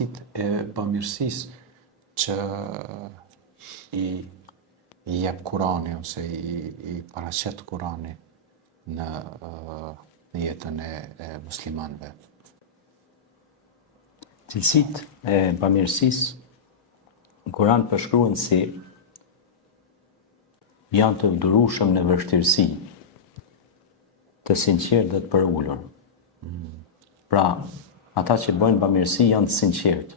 cilësitë e bamirësisë që i jep Kurani ose i paraqet Kurani në jetën e muslimanëve? Cilësitë e bamirësisë në Kur'an përshkruhen si janë të durueshëm në vështirësi, të sinqertë dhe të përullur. Pra, ata që bëjnë bamirësi janë të sinqertë.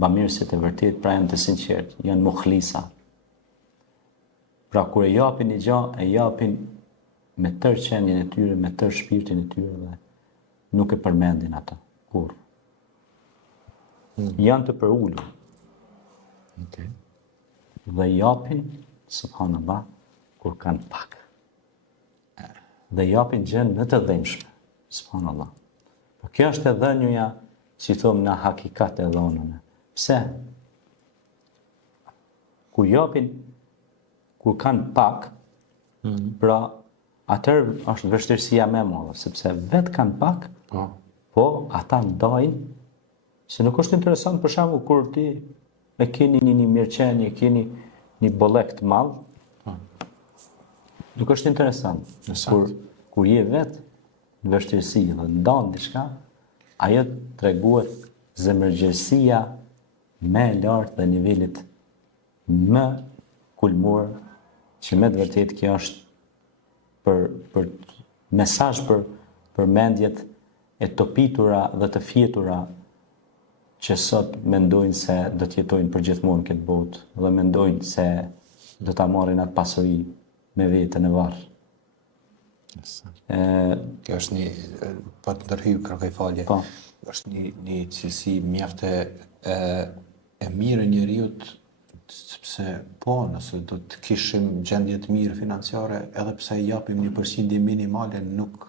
Bamirësit e vërtet pra janë të sinqertë, janë mukhlisa. Pra, kur e japin një gjë, e japin me tërë qendjen e tyre, me tërë shpirtin e tyre dhe nuk e përmendin ata kur. Janë të përullur. Okay. Dhe japin, subhanallah, kur kanë pak. Dhe japin gjën në të dhëmshme, subhanallah. Po kjo është e dhënjuja që thomë na hakikat e dhonën. Pse? Kur japin, kur kanë pak, pra atër është vështirësia më e madhe, sepse vetë kanë pak, po ata ndajnë, se nuk është interesant për shembull kur ti e keni një mirëqenie, keni një bollek të madh, nuk është interesant. Kur je vetë në vështirësi dhe ndan diçka, ajo treguhet zemërgjërsia më e lartë dhe nivelit më kulmor, që me të vërtetë kjo është për mesazh për mendjet e topitura dhe të fjetura që sot mendojnë se do të jetojnë përgjithmonë këtë botë dhe mendojnë se do ta marrin atë pasuri me veten e varr. Kjo është një, pa të ndërhyj kërkoj falje, është një cilësi mjaft e mirë e njeriut, sepse po, nëse do të kishim gjendje të mirë financiare, edhe pse i japim një përqindje minimale, nuk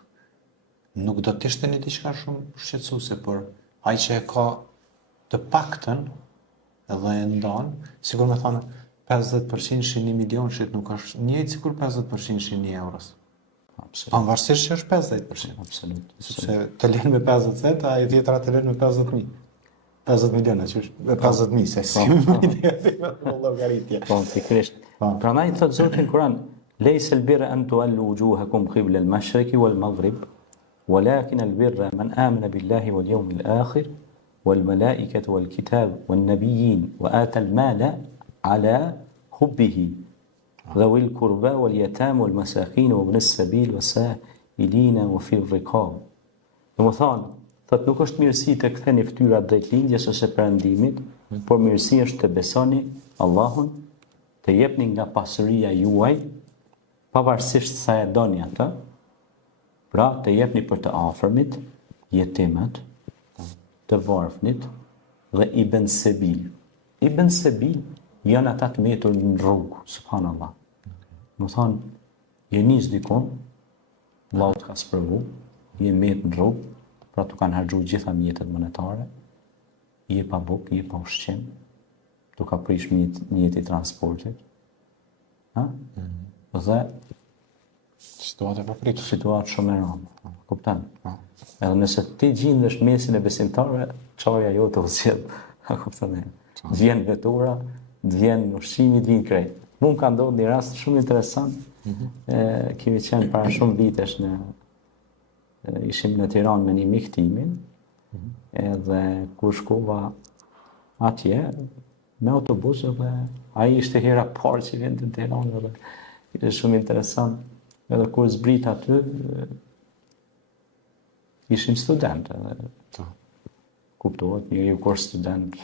do të ishte një diçka shumë shqetësuese, por ai që e ka të paktën edhe e ndan, sikur me thënë 50% shi 1 milion shit nuk është njëjtë sikur 50% shi 1 euros. Pavarësisht që është 50%. Absolut. Sepse të lënë me 50 cent, a i tjetra të lënë me 50.000. 50 miliona, që është me 50.000, se si më llogaritje. Po, pikërisht. Prandaj thot Zoti në Kur'an, "Laysa al-birra an tuwallu wujuhakum qibla al-mashriqi wal-maghrib, walakin al-birra man amana billahi wal yawmil akhir والملائكة والكتاب والنبيين وآتى المال على حبه ذوي القربى واليتامى والمساكين وابن السبيل والسائلين وفي الرقاب. Domethënë, thotë nuk është mirësi të ktheni fytyrat drejt lindjes ose perëndimit, por mirësi është të besoni Allahun, të jepni nga pasuria juaj, pavarësisht sa e doni atë, pra të jepni për të afërmit, yetimat, të varfnit dhe ibn sebil. Ibn sebil janë ata të metur në rrugë, subhanallah. Më thonë, je nis dikon, Allahu të ka sprovu, je met në rrugë, pra të kanë harxhu gjitha mjetet monetare, je pa bukë, je pa ushqim, tu ka prish mjeti i transportit. Dhe situatë e papritur. Situatë shumë e rëndë. Kupton? Edhe nëse ti gjendesh mesin e besimtarëve, çaja jote u sjell. Kupton? Vjen vetura, vjen ushqimi, vjen krejt. Mund ka ndodhur një rast shumë interesant. Kemi qenë para shumë vitesh ishim në Tiranë me një mik timin, edhe kur shkova atje me autobus dhe ai ishte hera parë që vjen në Tiranë dhe ishte shumë interesant. Edhe kur zbrit aty, ishim studentë. Kuptohet, njëri kur student,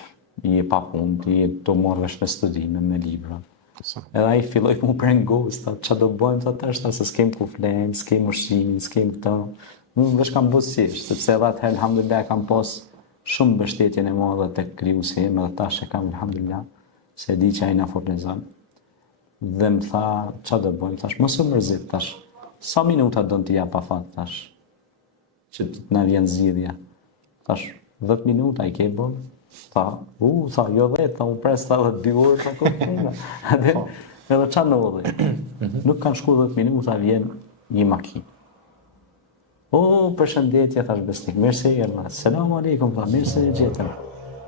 i e pa punë, i e të morë vesh me studime, me libra. Edhe ai filloi mu prengos, ç'a do bëjmë sa tash, se s'kem ku flenë, s'kem ushqim, s'kem këto. Unë vesh kam buzësisht, sepse edhe atë alhamdulillah kam pas shumë mbështetjen e madhe tek krijuesi im, edhe tash e kam alhamdulillah, se di që ai na furnizon. Dhe më tha, ç'a do bëjmë? Thash, mos u mërzit, thash. Sa minuta do t'i jap afat, thash, që na vjen zgjidhja. Thash, 10 minuta i ke bën? Tha, tha, jo 10, tha, u pres 2 orë, tha, kuptona. Edhe ç'a ndodhi? Nuk kanë shku 10 minuta, vjen një makinë. Përshëndetje, thash besnik, mirëse erdha. Selam aleikum, tha, mirëse e gjetëm.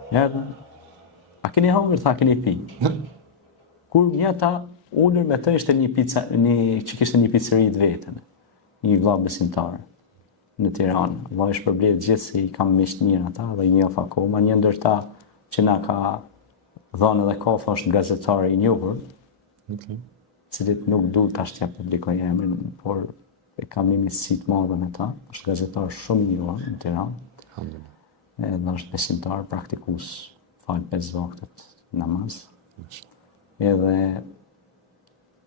A keni hangër, tha, keni pi. Kur njëta ullër me të ishte që kishte një pizzeri të vetën, një vlla besimtar në Tiranë. Allah i shpërblet gjithë se i kam miq mirë ata dhe i njoh akoma. Një ndër ta që na ka dhënë edhe kafe është gazetar i njohur, cilit nuk du tash t'ja publikoj emrin, por e kam një miqësi të madhe me ta. Është gazetar shumë i njohur në Tiranë. Edhe është besimtar, praktikues, fal 5 vaktet namaz. Edhe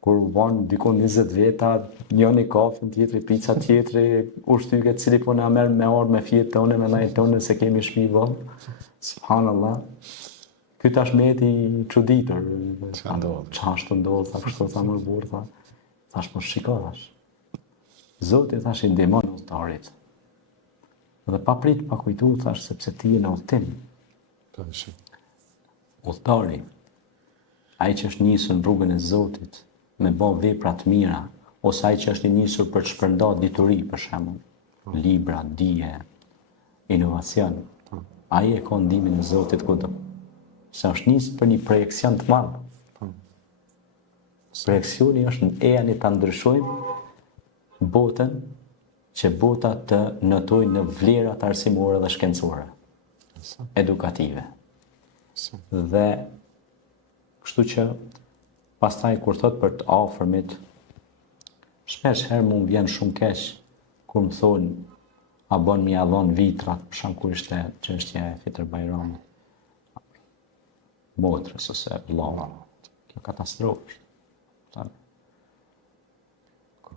kur vonë dikon 20 veta, njëni kafën, tjetri pizza, tjetri ushtyke, cili po na merr me orë, me fjetë tonë, me lajtë tonë, se kemi shtëpi vonë. Subhanallah. Ky tash meti i çuditur. Ç'ashtu ndodh, tha, kështu tha më burr, tha. Thash po shiko thash. Zoti thash i ndihmon udhëtarit. Dhe pa prit pa kujtu thash sepse ti je në udhtim. Udhëtari, ai që është nisur në rrugën e Zotit, me bë vepra të mira, ose ai që është i nisur për të shpërndarë dituri, për shembull, libra, dije, inovacion, ai e ka ndihmën e Zotit kudo. Se është nisur për një projekcion të madh. Projekcioni është në ejani ta ndryshojmë botën, që bota të notojë në vlerat arsimore dhe shkencore, edukative. Dhe kështu që pastaj kur thot për të afërmit, shpesh herë më vjen shumë keq kur më thonë a bën mi dhon vitrat, për shkak kur ishte çështja e Fitr Bajramit. Motrës ose vllava. Kjo katastrofë.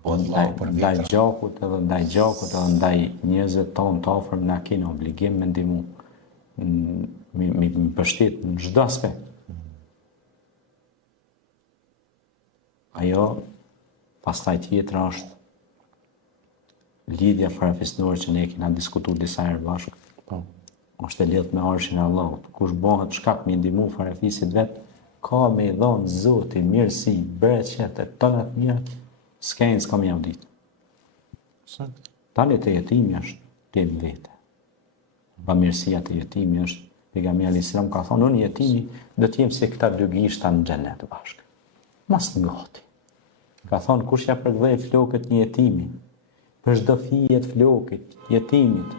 Ndaj gjakut edhe ndaj njerëzve tonë të afërm na kemi obligim me ndihmu. Mi mbështet në çdo aspekt. Ajo, pastaj tjetra është lidhja farafisnore që ne kena diskutuar disa herë bashkë. Është e lidhur me arshin e Allahut. Kush bëhet shkak me ndihmu farafisit vet, ka me i dhënë Zoti mirësi, bereqet e tona të mira, s'ka më javë ditë. Tani të jetimi është tem vete. Bamirësia të jetimi është, pejgamberi alayhis salam ka thonë, unë jetimi do të jem si këta dy gishta në xhenet bashkë. Mos ngati. Ka thonë, kush ja përkthej flokët një jetimi, për çdo fije të flokët, jetimit,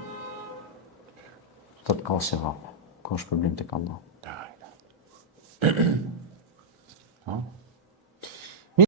thot ka sevap, ka problem tek Allah.